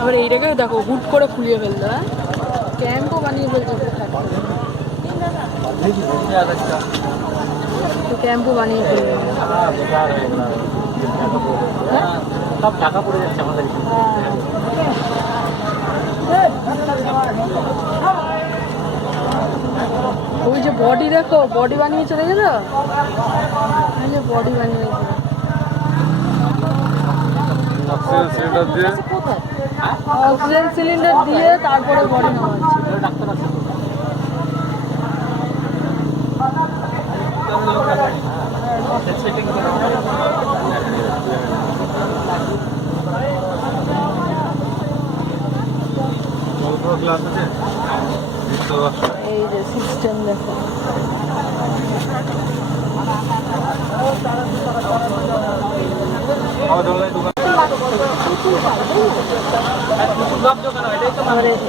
আবার এইটাকেও দেখো হুট করে ফুলিয়ে ফেলতে, হ্যাঁ ক্যাম্পও বানিয়ে ফেলছে, ক্যাম্পও বানিয়ে ফেলবে। সব টাকা পড়ে যাচ্ছে আমাদের। ওই যে বডি দেখো, বডি বানিয়ে চলে গেল, ওই যে বডি বানিয়ে অক্সিজেন সিলিন্ডার দিয়ে তারপরে বডি নামাচ্ছে। ডাক্তার আছে এই যে সিস্টেম দেখো।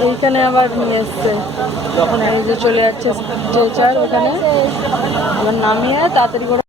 এইখানে আবার নিয়ে এসছে, যখন এই যে চলে যাচ্ছে স্ট্রেচার ওখানে আবার নামিয়ে তাড়াতাড়ি করে